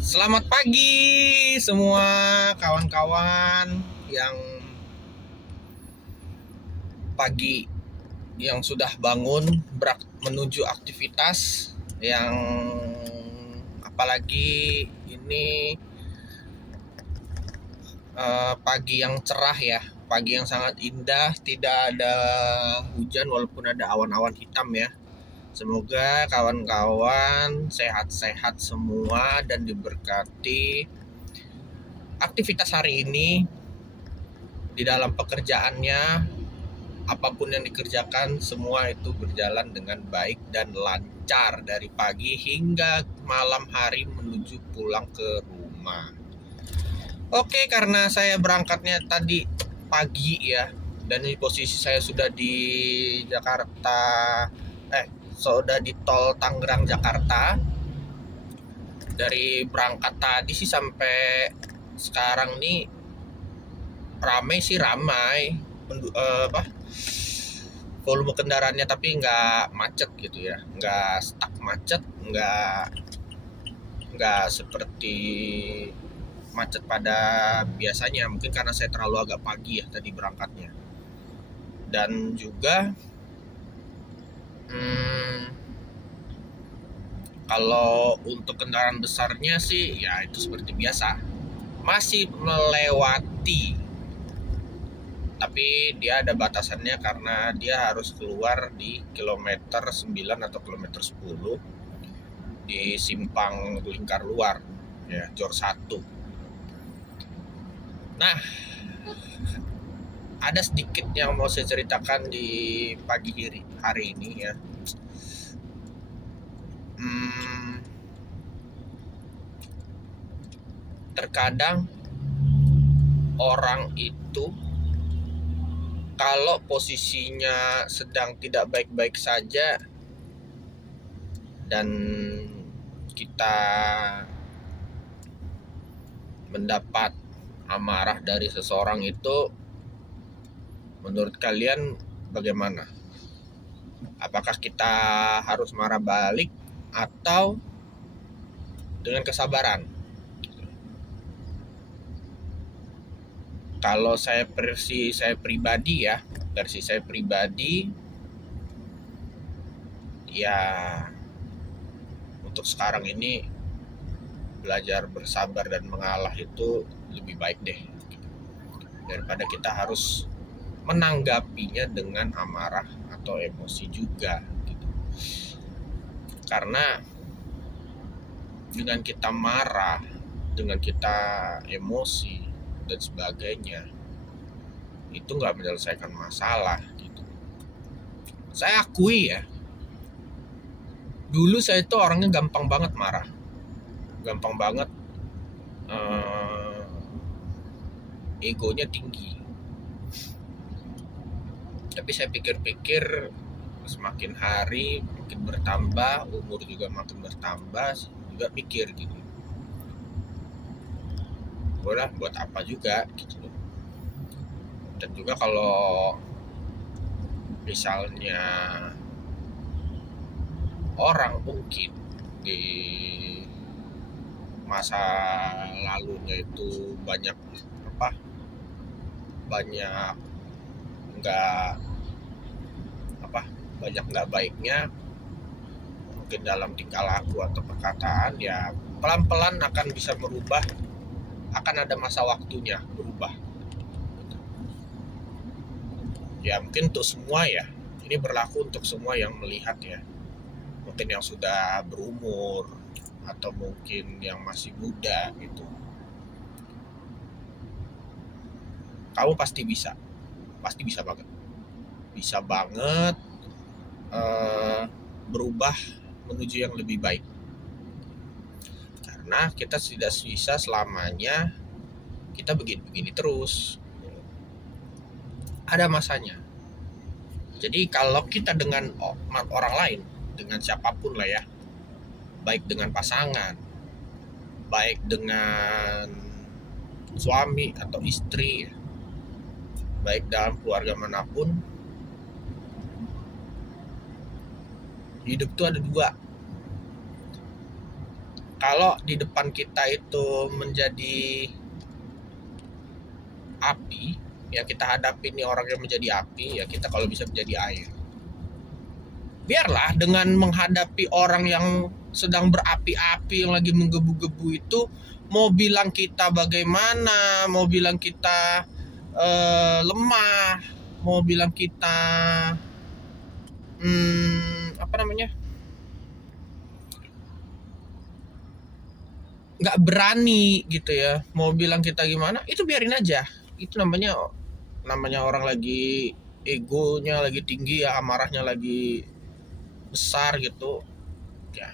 Selamat pagi semua kawan-kawan yang pagi yang sudah bangun menuju aktivitas yang apalagi ini pagi yang cerah ya, pagi yang sangat indah, tidak ada hujan walaupun ada awan-awan hitam ya. Semoga kawan-kawan sehat-sehat semua dan diberkati aktivitas hari ini di dalam pekerjaannya, apapun yang dikerjakan semua itu berjalan dengan baik dan lancar dari pagi hingga malam hari menuju pulang ke rumah. Oke, karena saya berangkatnya tadi pagi ya, dan ini posisi saya sudah di Jakarta, sudah di tol Tangerang Jakarta. Dari berangkat tadi sih sampai sekarang nih ramai, volume kendaraannya, tapi nggak macet gitu ya, nggak stuck macet, nggak seperti macet pada biasanya, mungkin karena saya terlalu agak pagi ya tadi berangkatnya. Dan juga kalau untuk kendaraan besarnya sih ya itu seperti biasa, masih melewati, tapi dia ada batasannya karena dia harus keluar di kilometer 9 atau kilometer 10 di simpang lingkar luar ya, Jor 1. Nah, ada sedikit yang mau saya ceritakan di pagi hari ini ya. Terkadang orang itu kalau posisinya sedang tidak baik-baik saja dan kita mendapat amarah dari seseorang itu, menurut kalian bagaimana? Apakah kita harus marah balik atau dengan kesabaran? Kalau versi saya pribadi ya, untuk sekarang ini belajar bersabar dan mengalah itu lebih baik deh, daripada kita harus menanggapinya dengan amarah atau emosi juga gitu. Karena dengan kita marah, dengan kita emosi dan sebagainya, itu nggak menyelesaikan masalah gitu. Saya akui ya, dulu saya itu orangnya gampang banget marah, gampang banget, egonya tinggi. Tapi saya pikir-pikir, semakin hari makin bertambah, umur juga makin bertambah, juga mikir gitu, boleh buat apa juga gitu. Dan juga kalau misalnya orang mungkin di masa lalunya itu banyak nggak baiknya, mungkin dalam tingkah laku atau perkataan, ya pelan-pelan akan bisa berubah, akan ada masa waktunya berubah. Ya mungkin untuk semua ya, ini berlaku untuk semua yang melihat ya, mungkin yang sudah berumur atau mungkin yang masih muda gitu. Kamu pasti bisa banget berubah menuju yang lebih baik. Karena kita tidak bisa selamanya kita begini terus, ada masanya. Jadi kalau kita dengan orang lain, dengan siapapun lah ya, baik dengan pasangan, baik dengan suami atau istri, baik dalam keluarga manapun, hidup itu ada dua. Kalau di depan kita itu menjadi api, ya kita hadapi ini orang yang menjadi api, ya kita kalau bisa menjadi air. Biarlah dengan menghadapi orang yang sedang berapi-api, yang lagi menggebu-gebu itu, mau bilang kita bagaimana, mau bilang kita lemah, mau bilang kita apa namanya, nggak berani gitu ya, mau bilang kita gimana, itu biarin aja. Itu namanya orang lagi egonya lagi tinggi ya, amarahnya lagi besar gitu ya.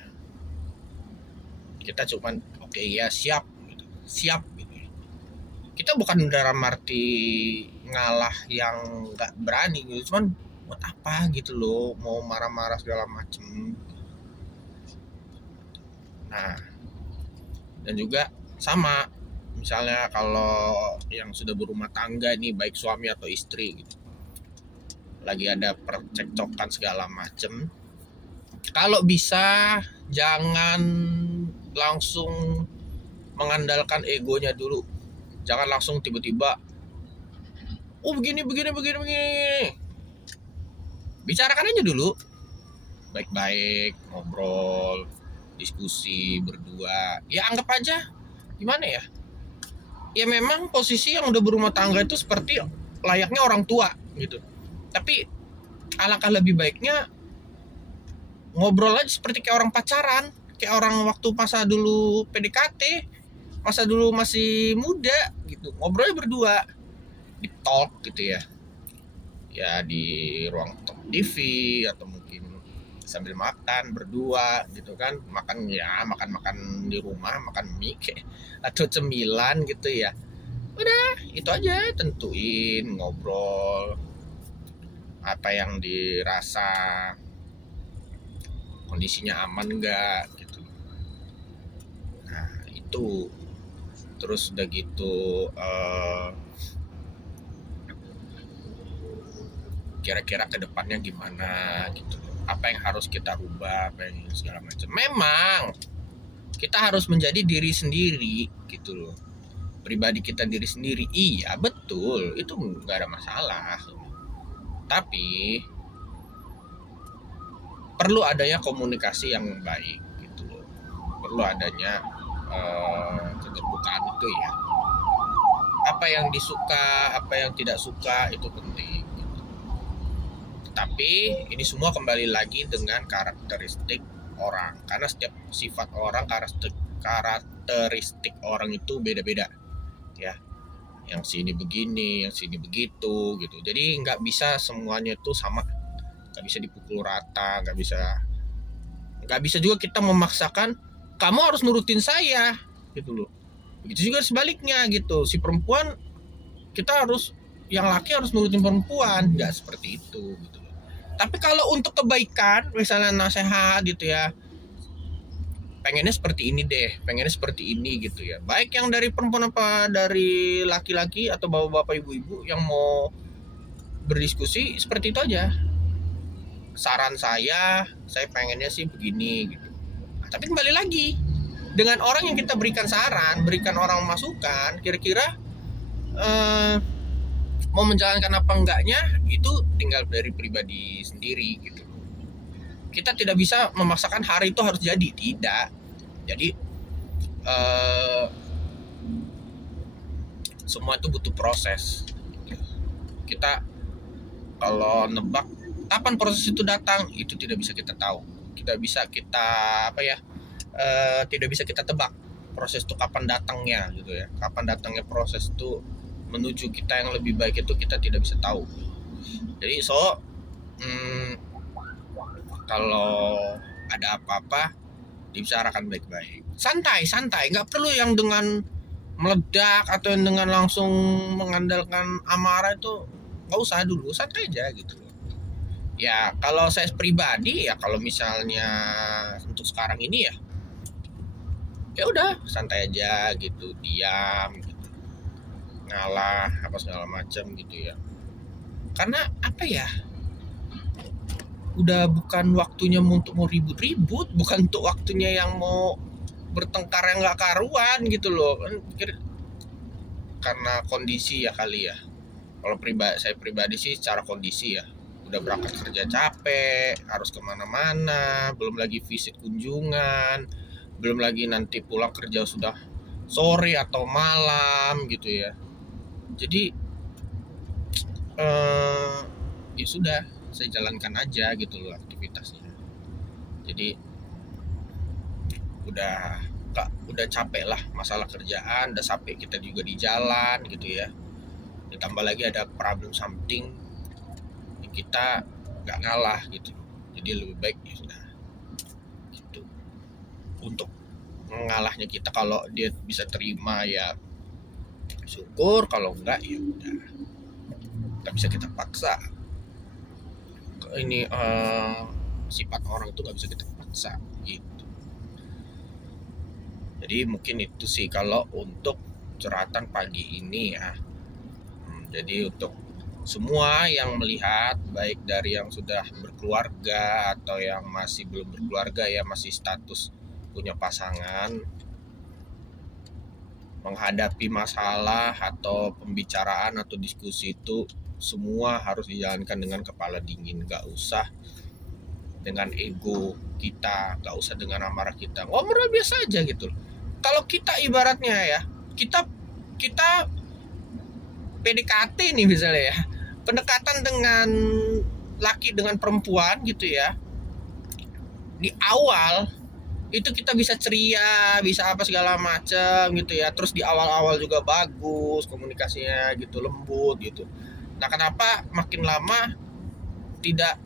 Kita cuman oke, ya siap gitu. Siap gitu. Kita bukan dalam arti ngalah yang nggak berani gitu, cuman buat apa gitu loh, mau marah-marah segala macem. Nah, dan juga sama, misalnya kalau yang sudah berumah tangga nih, baik suami atau istri gitu, lagi ada percekcokan segala macem, kalau bisa jangan langsung mengandalkan egonya dulu. Jangan langsung tiba-tiba begini. Bicarakan aja dulu baik-baik, ngobrol, diskusi berdua. Ya anggap aja gimana ya, ya memang posisi yang udah berumah tangga itu seperti layaknya orang tua gitu. Tapi alangkah lebih baiknya ngobrol aja seperti kayak orang pacaran, kayak orang waktu masa dulu PDKT, masa dulu masih muda gitu. Ngobrolnya berdua di talk gitu ya, ya di ruang TV atau mungkin sambil makan berdua gitu kan, makan di rumah, makan mie atau cemilan gitu ya. Udah itu aja, tentuin ngobrol apa yang dirasa, kondisinya aman enggak gitu. Nah itu, terus udah gitu kira-kira kedepannya gimana gitu, apa yang harus kita rubah, apa yang segala macam. Memang kita harus menjadi diri sendiri gitu loh, pribadi kita diri sendiri, iya betul, itu nggak ada masalah. Tapi perlu adanya komunikasi yang baik gitu loh, perlu adanya keterbukaan itu ya. Apa yang disuka, apa yang tidak suka itu penting gitu. Tapi ini semua kembali lagi dengan karakteristik orang, karena setiap sifat orang, karakteristik orang itu beda-beda ya. Yang sini begini, yang sini begitu gitu. Jadi nggak bisa semuanya itu sama, nggak bisa dipukul rata, nggak bisa juga kita memaksakan kamu harus nurutin saya gitu loh. Begitu juga sebaliknya gitu, si perempuan kita harus, yang laki harus nurutin perempuan, nggak seperti itu gitu loh. Tapi kalau untuk kebaikan, misalnya nasihat gitu ya, pengennya seperti ini deh, pengennya seperti ini gitu ya, baik yang dari perempuan apa dari laki-laki atau bapak-bapak ibu-ibu yang mau berdiskusi, seperti itu aja. Saran saya pengennya sih begini gitu. Nah, tapi kembali lagi, dengan orang yang kita berikan saran, berikan orang masukan, kira-kira mau menjalankan apa enggaknya, itu tinggal dari pribadi sendiri gitu. Kita tidak bisa memaksakan hari itu harus jadi, tidak. Jadi semua itu butuh proses. Kita kalau nebak kapan proses itu datang, itu tidak bisa kita tahu. Tidak bisa kita tebak proses itu kapan datangnya gitu ya. Kapan datangnya proses itu menuju kita yang lebih baik, itu kita tidak bisa tahu. Jadi kalau ada apa-apa dibicarakan baik-baik, santai, nggak perlu yang dengan meledak atau yang dengan langsung mengandalkan amarah, itu nggak usah dulu, santai aja gitu. Ya kalau saya pribadi ya, kalau misalnya untuk sekarang ini ya udah santai aja gitu, diam gitu, ngalah apa segala macam gitu ya. Karena apa ya, udah bukan waktunya untuk mau ribut-ribut, bukan untuk waktunya yang mau bertengkar yang nggak karuan gitu loh. Karena kondisi ya kali ya. Kalau saya pribadi sih secara kondisi ya, udah berangkat kerja capek, harus kemana-mana, belum lagi visit kunjungan, belum lagi nanti pulang kerja sudah sore atau malam gitu ya. Jadi ya sudah, saya jalankan aja gitu loh aktivitasnya. Jadi udah capek lah masalah kerjaan, udah capek kita juga di jalan gitu ya. Ditambah lagi ada problem something, kita nggak ngalah gitu. Jadi lebih baik ya sudah gitu. Untuk mengalahnya kita, kalau dia bisa terima ya syukur, kalau enggak ya udah, nggak bisa kita paksa. Ini sifat orang itu nggak bisa kita paksa gitu. Jadi mungkin itu sih kalau untuk curhatan pagi ini ya. Jadi untuk semua yang melihat, baik dari yang sudah berkeluarga atau yang masih belum berkeluarga ya, masih status punya pasangan, menghadapi masalah atau pembicaraan atau diskusi itu semua harus dijalankan dengan kepala dingin. Gak usah dengan ego kita, gak usah dengan amarah kita, ngobrol biasa aja gitu. Kalau kita ibaratnya ya, kita PDKT nih misalnya ya, pendekatan dengan laki dengan perempuan gitu ya, di awal itu kita bisa ceria, bisa apa segala macam gitu ya, terus di awal-awal juga bagus komunikasinya gitu, lembut gitu. Nah kenapa makin lama tidak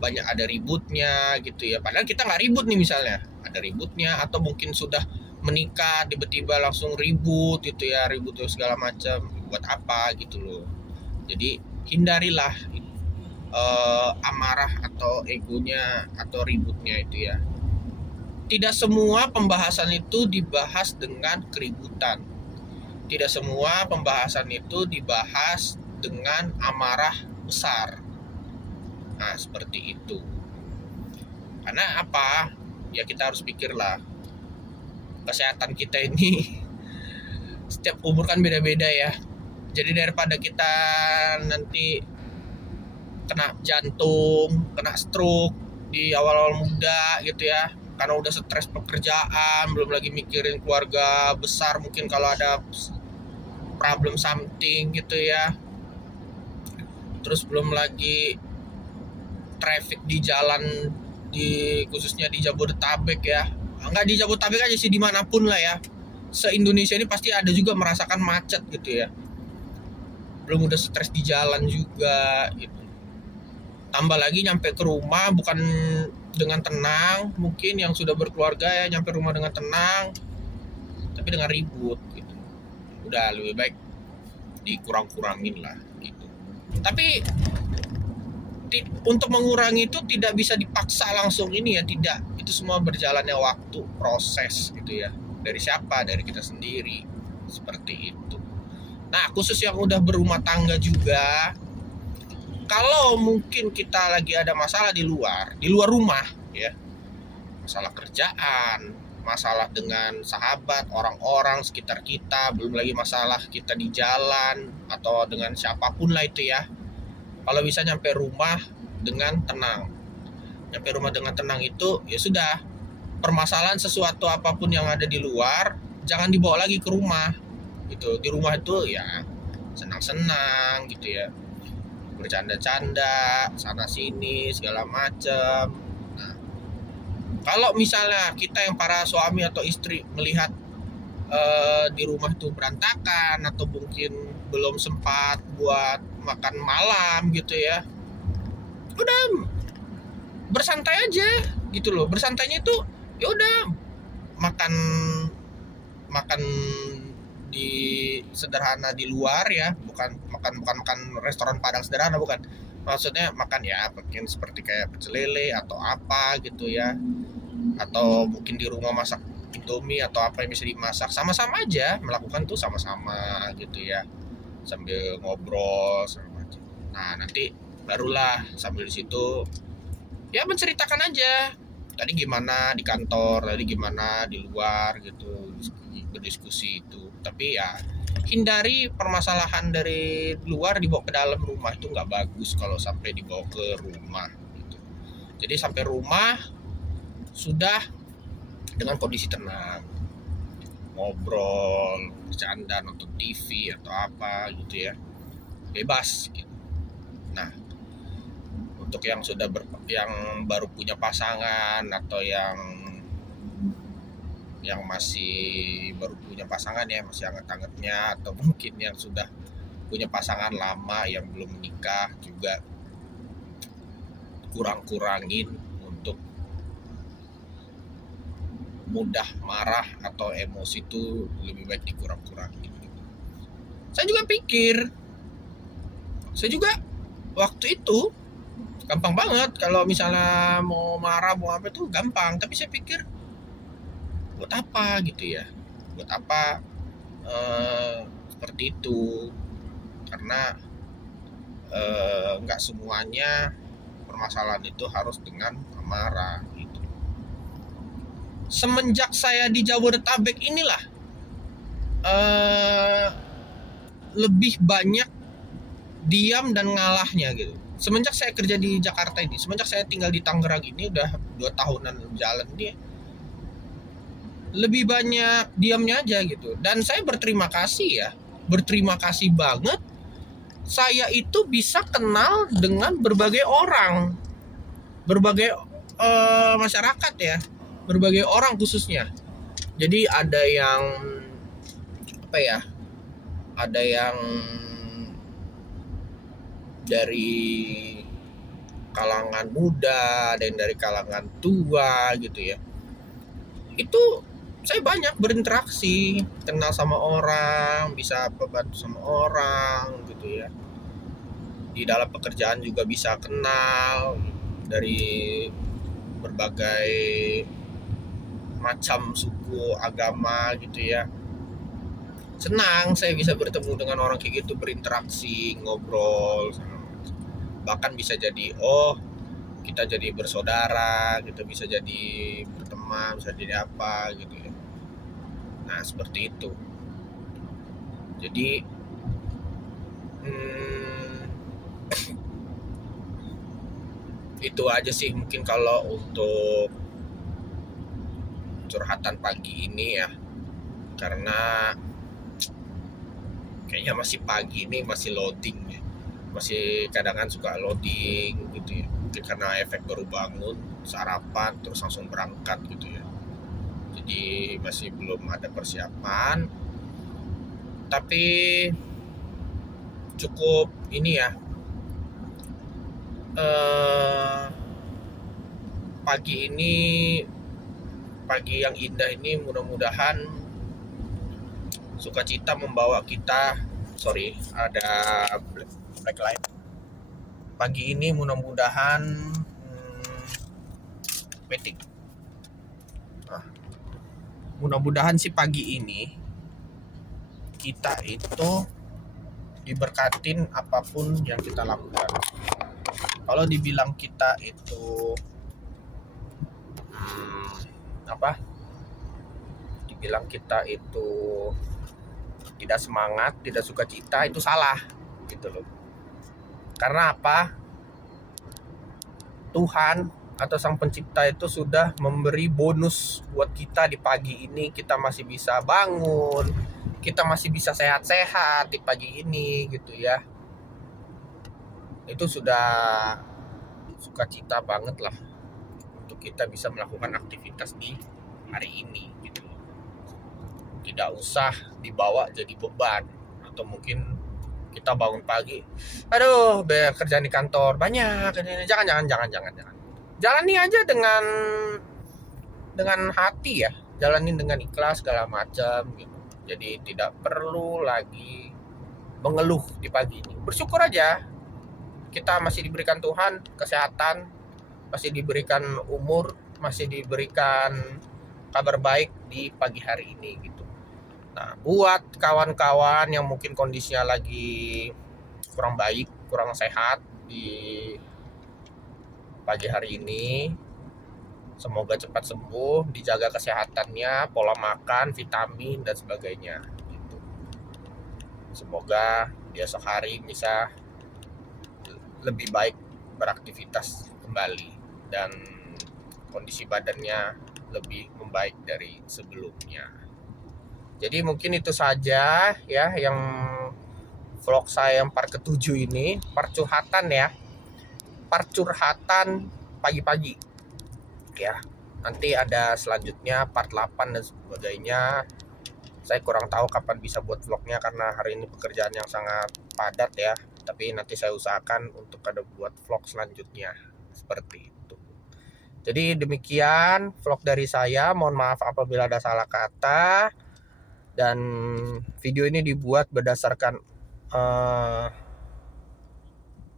banyak ada ributnya gitu ya, padahal kita nggak ribut nih misalnya, ada ributnya, atau mungkin sudah menikah tiba-tiba langsung ribut gitu ya, ribut segala macam, buat apa gitu loh. Jadi hindarilah amarah atau egonya atau ributnya itu ya. Tidak semua pembahasan itu dibahas dengan keributan, tidak semua pembahasan itu dibahas dengan amarah besar. Nah seperti itu. Karena apa ya, kita harus pikirlah kesehatan kita ini setiap umur kan beda-beda ya. Jadi daripada kita nanti kena jantung, kena stroke di awal-awal muda gitu ya, karena udah stres pekerjaan, belum lagi mikirin keluarga besar, mungkin kalau ada problem something gitu ya, terus belum lagi traffic di jalan, khususnya di Jabodetabek ya, nggak di Jabodetabek aja sih, dimanapun lah ya, se-Indonesia ini pasti ada juga merasakan macet gitu ya, belum udah stres di jalan juga gitu. Tambah lagi nyampe ke rumah bukan dengan tenang, mungkin yang sudah berkeluarga ya nyampe rumah dengan tenang, tapi dengan ribut gitu. Udah lebih baik dikurang-kurangin lah gitu. Tapi untuk mengurangi itu tidak bisa dipaksa langsung ini ya, tidak. Itu semua berjalannya waktu, proses gitu ya. Dari siapa? Dari kita sendiri. Seperti itu. Nah, khusus yang udah berumah tangga juga, kalau mungkin kita lagi ada masalah di luar rumah ya, masalah kerjaan, masalah dengan sahabat, orang-orang sekitar kita, belum lagi masalah kita di jalan atau dengan siapapun lah itu ya. Kalau bisa nyampe rumah dengan tenang. Nyampe rumah dengan tenang itu ya sudah, permasalahan sesuatu apapun yang ada di luar jangan dibawa lagi ke rumah gitu. Di rumah itu ya senang-senang gitu ya, bercanda-canda sana sini segala macam. Nah, kalau misalnya kita yang para suami atau istri melihat di rumah itu berantakan atau mungkin belum sempat buat makan malam gitu ya, udah bersantai aja gitu loh. Bersantainya itu ya udah makan di sederhana di luar ya, bukan makan restoran Padang sederhana, bukan, maksudnya makan ya mungkin seperti kayak pecel lele atau apa gitu ya, atau mungkin di rumah masak Indomie atau apa yang bisa dimasak, sama-sama aja melakukan tuh sama-sama gitu ya, sambil ngobrol segala macam. Nah nanti barulah sambil di situ ya menceritakan aja tadi gimana di kantor, tadi gimana di luar gitu, berdiskusi itu. Tapi ya hindari permasalahan dari luar dibawa ke dalam rumah, itu nggak bagus kalau sampai dibawa ke rumah gitu. Jadi sampai rumah sudah dengan kondisi tenang, ngobrol, bercanda, nonton TV atau apa gitu ya, bebas gitu. Nah, untuk yang yang baru punya pasangan atau yang masih baru punya pasangan ya, masih hangat-hangatnya, atau mungkin yang sudah punya pasangan lama yang belum menikah juga, kurang-kurangin untuk mudah marah atau emosi itu, lebih baik dikurang-kurangin gitu. Saya juga waktu itu gampang banget kalau misalnya mau marah mau apa itu gampang, tapi saya pikir buat apa gitu ya, buat apa seperti itu, karena nggak semuanya permasalahan itu harus dengan amarah gitu. Semenjak saya di Jabodetabek inilah lebih banyak diam dan ngalahnya gitu. Semenjak saya kerja di Jakarta ini, semenjak saya tinggal di Tangerang ini udah 2 tahunan jalan dia, lebih banyak diamnya aja gitu. Dan saya berterima kasih banget saya itu bisa kenal dengan berbagai orang, berbagai masyarakat ya, berbagai orang khususnya. Jadi ada yang apa ya, ada yang dari kalangan muda, ada yang dari kalangan tua gitu ya. Itu saya banyak berinteraksi, kenal sama orang, bisa bantu sama orang gitu ya. Di dalam pekerjaan juga bisa kenal dari berbagai macam suku, agama gitu ya. Senang saya bisa bertemu dengan orang kayak gitu, berinteraksi, ngobrol, bahkan bisa jadi kita jadi bersaudara gitu, bisa jadi berteman, bisa jadi apa gitu ya. Nah seperti itu. Jadi itu aja sih mungkin kalau untuk curhatan pagi ini ya, karena kayaknya masih pagi ini, masih loading ya, masih kadang suka loading gitu ya, mungkin karena efek baru bangun, sarapan terus langsung berangkat gitu ya, jadi masih belum ada persiapan. Tapi cukup ini ya, pagi ini, pagi yang indah ini, mudah-mudahan sukacita membawa kita, sorry ada backlight, pagi ini mudah-mudahan meeting. Mudah-mudahan sih pagi ini kita itu diberkatin apapun yang kita lakukan. Kalau dibilang kita itu dibilang kita itu tidak semangat, tidak sukacita, itu salah gitu loh. Karena apa? Tuhan atau Sang Pencipta itu sudah memberi bonus buat kita di pagi ini. Kita masih bisa bangun, kita masih bisa sehat-sehat di pagi ini gitu ya. Itu sudah sukacita banget lah untuk kita bisa melakukan aktivitas di hari ini gitu. Tidak usah dibawa jadi beban, atau mungkin kita bangun pagi, aduh kerjaan di kantor banyak, jangan. Jalani aja dengan hati ya, jalanin dengan ikhlas segala macam gitu. Jadi tidak perlu lagi mengeluh di pagi ini. Bersyukur aja kita masih diberikan Tuhan kesehatan, masih diberikan umur, masih diberikan kabar baik di pagi hari ini gitu. Nah, buat kawan-kawan yang mungkin kondisinya lagi kurang baik, kurang sehat di pagi hari ini, Semoga cepat sembuh, dijaga kesehatannya, pola makan, vitamin dan sebagainya. Gitu. Semoga di esok hari bisa lebih baik beraktivitas kembali dan kondisi badannya lebih membaik dari sebelumnya. Jadi mungkin itu saja ya yang vlog saya yang part ke-7 ini, percurhatan ya. Percurhatan pagi-pagi. Ya. Nanti ada selanjutnya part 8 dan sebagainya. Saya kurang tahu kapan bisa buat vlognya karena hari ini pekerjaan yang sangat padat ya. Tapi nanti saya usahakan untuk ada buat vlog selanjutnya. Seperti itu. Jadi demikian vlog dari saya. Mohon maaf apabila ada salah kata. Dan video ini dibuat berdasarkan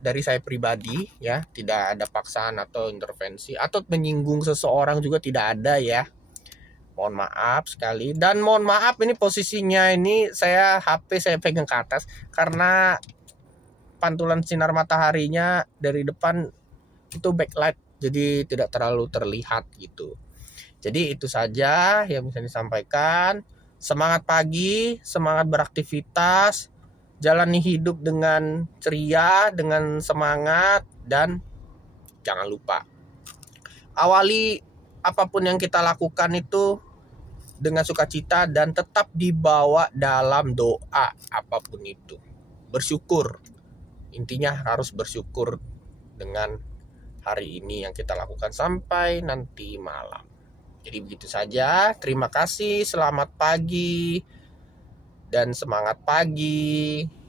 dari saya pribadi ya, tidak ada paksaan atau intervensi atau menyinggung seseorang juga tidak ada ya. Mohon maaf sekali dan mohon maaf ini posisinya ini HP saya pegang ke atas karena pantulan sinar mataharinya dari depan itu backlight jadi tidak terlalu terlihat gitu. Jadi itu saja yang bisa disampaikan. Semangat pagi, semangat beraktivitas, jalani hidup dengan ceria, dengan semangat, dan jangan lupa awali apapun yang kita lakukan itu dengan sukacita dan tetap dibawa dalam doa apapun itu. Bersyukur. Intinya harus bersyukur dengan hari ini yang kita lakukan sampai nanti malam. Jadi begitu saja. Terima kasih. Selamat pagi dan semangat pagi.